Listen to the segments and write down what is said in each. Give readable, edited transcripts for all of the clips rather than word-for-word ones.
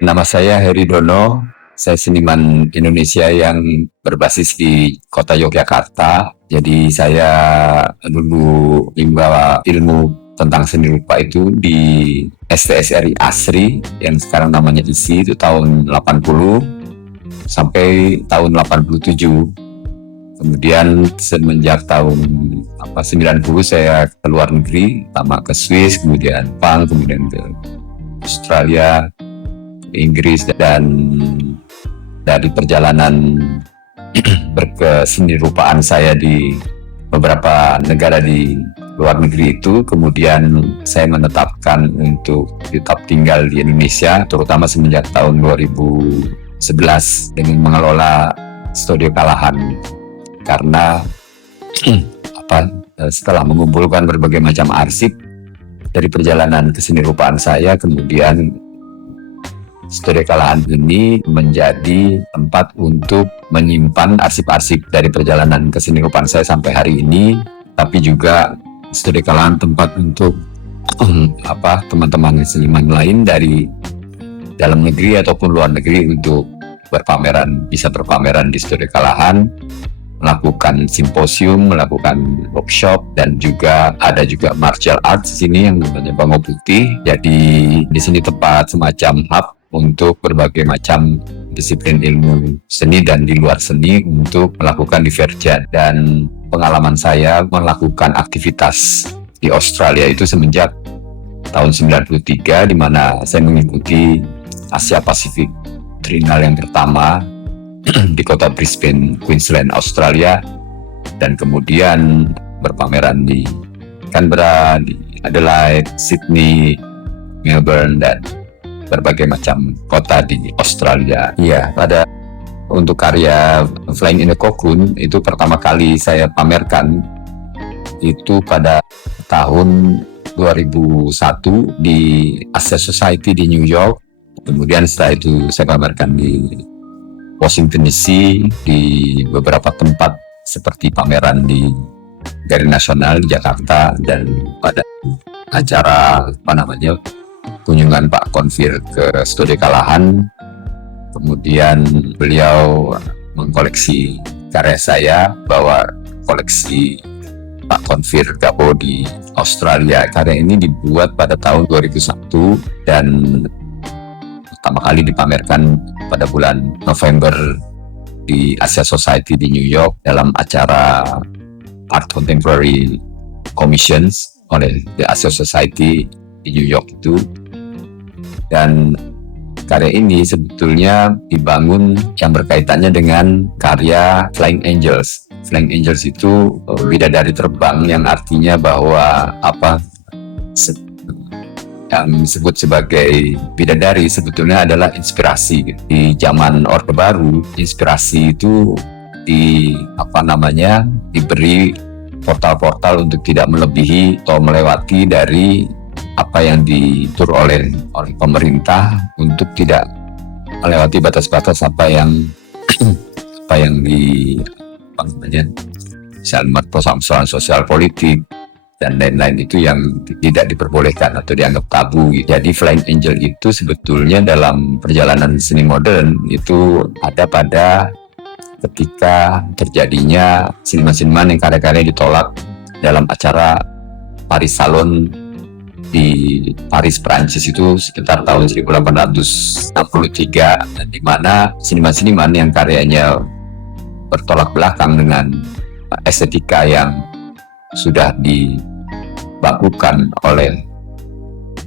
Nama saya Heri Dono. Saya seniman Indonesia yang berbasis di kota Yogyakarta. Jadi saya dulu membawa ilmu tentang seni rupa itu di STSRI Asri yang sekarang namanya ISI itu tahun 80 sampai tahun 87. Kemudian semenjak tahun 90 saya ke luar negeri, pertama ke Swiss, kemudian Jepang, kemudian ke Australia, Inggris, dan dari perjalanan berkeseni rupaan saya di beberapa negara di luar negeri itu, kemudian saya menetapkan untuk tetap tinggal di Indonesia, terutama semenjak tahun 2011 dengan mengelola Studio Kalahan. Karena setelah mengumpulkan berbagai macam arsip dari perjalanan keseni rupaan saya, kemudian Studio Kalahan ini menjadi tempat untuk menyimpan arsip-arsip dari perjalanan keseni rupaan saya sampai hari ini, tapi juga Studio Kalahan tempat untuk teman-teman seniman lain dari dalam negeri ataupun luar negeri untuk bisa berpameran di Studio Kalahan, melakukan simposium, melakukan workshop, dan juga ada martial arts di sini yang namanya Bango Putih. Jadi di sini tempat semacam hub untuk berbagai macam disiplin ilmu seni dan di luar seni untuk melakukan divergen. Dan pengalaman saya melakukan aktivitas di Australia itu semenjak tahun 93, di mana saya mengikuti Asia Pacific Triennale yang pertama di kota Brisbane, Queensland, Australia, dan kemudian berpameran di Canberra, di Adelaide, Sydney, Melbourne, dan berbagai macam kota di Australia. Iya, untuk karya Flying in the Cocoon itu pertama kali saya pamerkan itu pada tahun 2001 di Asia Society di New York. Kemudian setelah itu saya pamerkan di Washington DC, di beberapa tempat seperti pameran di Galeri Nasional di Jakarta, dan pada acara kunjungan Pak Konfir ke Studio Kalahan. Kemudian beliau mengkoleksi karya saya, bawa koleksi Pak Konfir Gabo di Australia. Karya ini dibuat pada tahun 2001 dan pertama kali dipamerkan pada bulan November di Asia Society di New York dalam acara Art Contemporary Commissions oleh The Asia Society di New York itu. Dan karya ini sebetulnya dibangun yang berkaitannya dengan karya Flying Angels. Flying Angels itu bidadari terbang, yang artinya bahwa yang disebut sebagai bidadari sebetulnya adalah inspirasi. Di zaman Orde Baru, inspirasi itu diberi portal-portal untuk tidak melebihi atau melewati dari apa yang diatur oleh pemerintah, untuk tidak melewati batas-batas misalnya persoalan sosial politik dan lain-lain, itu yang tidak diperbolehkan atau dianggap tabu. Jadi Flying Angel itu sebetulnya dalam perjalanan seni modern itu ada pada ketika terjadinya seniman-seniman yang karya-karya ditolak dalam acara Paris Salon di Paris, Prancis itu sekitar tahun 1863, di mana seniman-seniman yang karyanya bertolak belakang dengan estetika yang sudah dibakukan oleh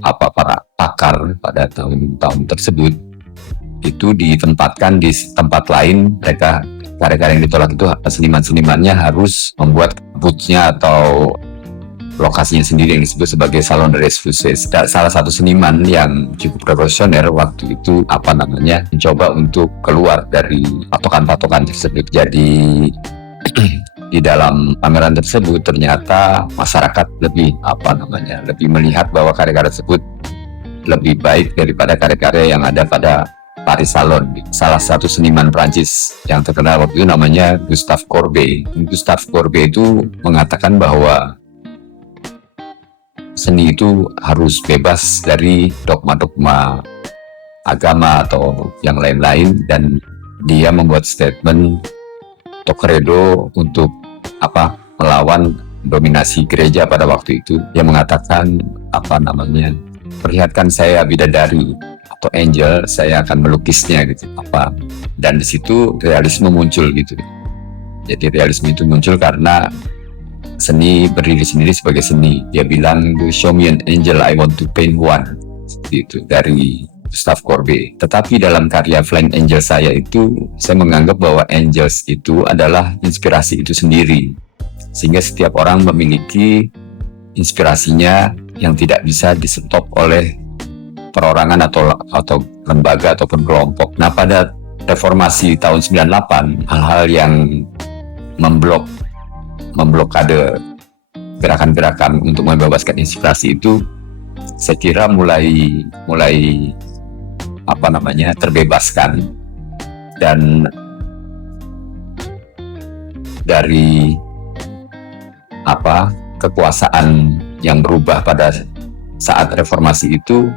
para pakar pada tahun-tahun tersebut, itu ditempatkan di tempat lain. Mereka karya-karya yang ditolak itu seniman-senimannya harus membuat booth-nya atau lokasinya sendiri yang disebut sebagai Salon de Refuses. Salah satu seniman yang cukup revolusioner waktu itu mencoba untuk keluar dari patokan-patokan tersebut. Jadi di dalam pameran tersebut ternyata masyarakat lebih melihat bahwa karya-karya tersebut lebih baik daripada karya-karya yang ada pada Paris Salon. Salah satu seniman Prancis yang terkenal waktu itu namanya Gustave Courbet. Gustave Courbet itu mengatakan bahwa seni itu harus bebas dari dogma-dogma agama atau yang lain-lain, dan dia membuat statement atau kredo untuk melawan dominasi gereja pada waktu itu. Dia mengatakan perlihatkan saya bidadari atau angel, saya akan melukisnya gitu. Dan di situ realisme muncul gitu. Jadi realisme itu muncul karena seni berdiri sendiri sebagai seni. Dia bilang, show me an angel, I want to paint one. Itu dari Gustave Courbet. Tetapi dalam karya Flying Angel saya itu, saya menganggap bahwa angels itu adalah inspirasi itu sendiri. Sehingga setiap orang memiliki inspirasinya yang tidak bisa di-stop oleh perorangan atau lembaga ataupun kelompok. Nah, pada reformasi tahun 98, hal-hal yang memblokade gerakan-gerakan untuk membebaskan inspirasi itu, saya kira mulai terbebaskan. Dan dari kekuasaan yang berubah pada saat reformasi itu,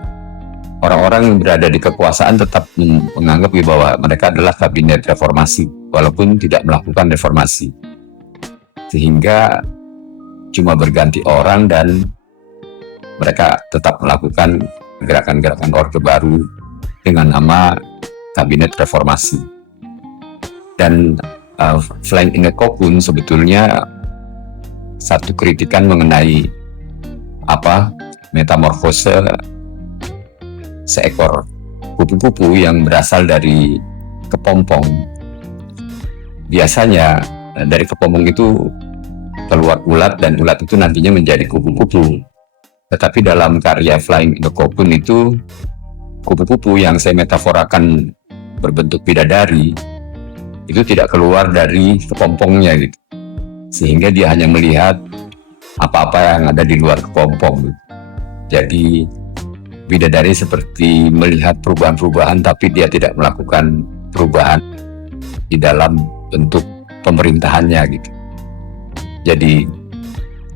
orang-orang yang berada di kekuasaan tetap menganggap bahwa mereka adalah kabinet reformasi walaupun tidak melakukan reformasi, sehingga cuma berganti orang dan mereka tetap melakukan gerakan-gerakan Orde Baru dengan nama kabinet reformasi. Dan Flying in the Cocoon sebetulnya satu kritikan mengenai metamorfose seekor kupu-kupu yang berasal dari kepompong. Biasanya dari kepompong itu keluar ulat, dan ulat itu nantinya menjadi kupu-kupu. Tetapi dalam karya Flying in the Cocoon itu, kupu-kupu yang saya metaforakan berbentuk bidadari itu tidak keluar dari kepompongnya gitu. Sehingga dia hanya melihat apa-apa yang ada di luar kepompong. Jadi bidadari seperti melihat perubahan-perubahan, tapi dia tidak melakukan perubahan di dalam bentuk pemerintahannya gitu. Jadi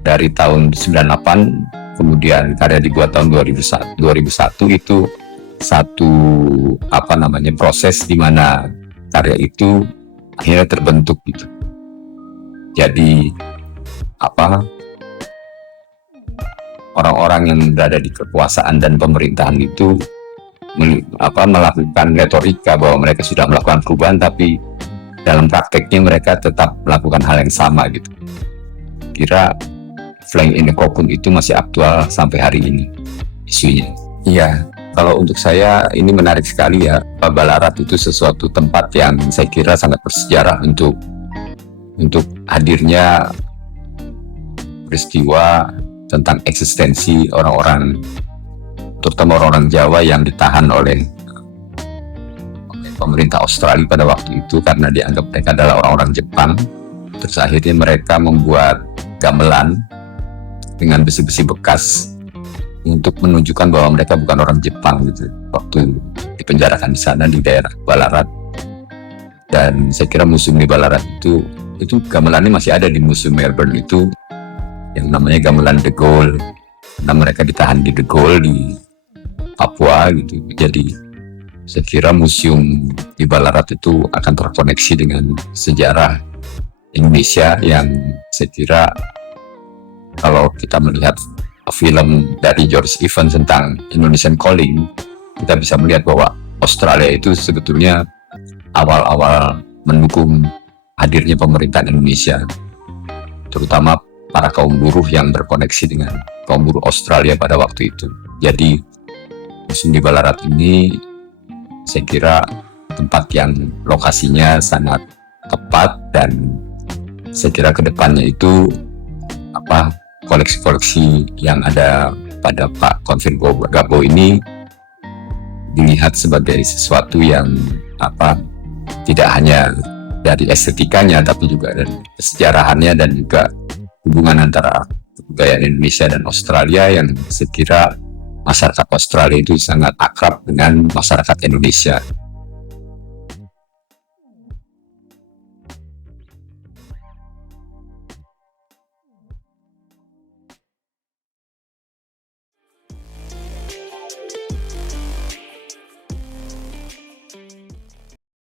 dari tahun 98, kemudian karya dibuat tahun 2001 itu satu proses di mana karya itu akhirnya terbentuk gitu. Jadi orang-orang yang berada di kekuasaan dan pemerintahan itu melakukan retorika bahwa mereka sudah melakukan perubahan, tapi dalam prakteknya mereka tetap melakukan hal yang sama gitu. Kira Flying in the Cocoon itu masih aktual sampai hari ini isunya. Iya, kalau untuk saya ini menarik sekali ya. Ballarat itu sesuatu tempat yang saya kira sangat bersejarah untuk hadirnya peristiwa tentang eksistensi orang-orang, terutama orang-orang Jawa yang ditahan oleh pemerintah Australia pada waktu itu karena dianggap mereka adalah orang-orang Jepang. Terus akhirnya mereka membuat gamelan dengan besi-besi bekas untuk menunjukkan bahwa mereka bukan orang Jepang gitu, waktu dipenjarakan di sana di daerah Ballarat. Dan saya kira museum di Ballarat itu gamelannya masih ada di museum Melbourne itu, yang namanya gamelan De Gaulle, karena mereka ditahan di De Gaulle di Papua gitu. Jadi saya kira museum di Ballarat itu akan terkoneksi dengan sejarah Indonesia, yang saya kira kalau kita melihat film dari George Evans tentang Indonesian Calling, kita bisa melihat bahwa Australia itu sebetulnya awal-awal mendukung hadirnya pemerintahan Indonesia, terutama para kaum buruh yang berkoneksi dengan kaum buruh Australia pada waktu itu. Jadi museum di Ballarat ini saya kira tempat yang lokasinya sangat tepat, dan saya kira kedepannya itu koleksi-koleksi yang ada pada Pak Konvin Gabo ini dilihat sebagai sesuatu yang tidak hanya dari estetikanya, tapi juga dari kesejarahannya dan juga hubungan antara kebudayaan Indonesia dan Australia, yang saya kira masyarakat Australia itu sangat akrab dengan masyarakat Indonesia.